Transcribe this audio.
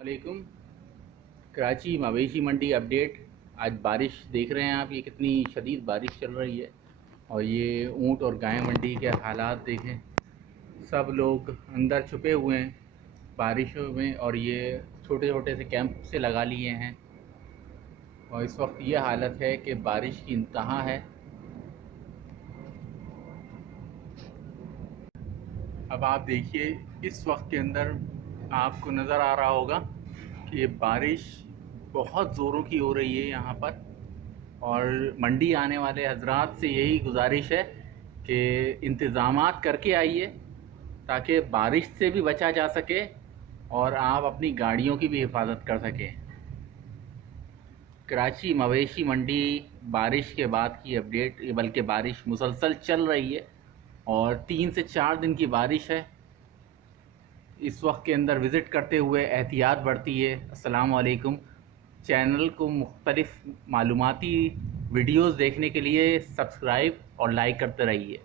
वालेकुम। कराची मवेशी मंडी अपडेट। आज बारिश देख रहे हैं आप, ये कितनी शदीद बारिश चल रही है। और ये ऊंट और गाय मंडी के हालात देखें, सब लोग अंदर छुपे हुए हैं बारिशों में, और ये छोटे छोटे से कैंप से लगा लिए हैं। और इस वक्त ये हालत है कि बारिश की इंतहा है। अब आप देखिए, इस वक्त के अंदर आपको नज़र आ रहा होगा कि ये बारिश बहुत ज़ोरों की हो रही है यहाँ पर। और मंडी आने वाले हजरात से यही गुजारिश है कि इंतज़ामात करके आइए, ताकि बारिश से भी बचा जा सके और आप अपनी गाड़ियों की भी हिफाजत कर सकें। कराची मवेशी मंडी बारिश के बाद की अपडेट, बल्कि बारिश मुसलसल चल रही है और 3 से 4 दिन की बारिश है। इस वक्त के अंदर विज़िट करते हुए एहतियात बरती है। अस्सलाम वालेकुम। चैनल को मुख्तलिफ़ मालूमाती वीडियोज़ देखने के लिए सब्सक्राइब और लाइक करते रहिए।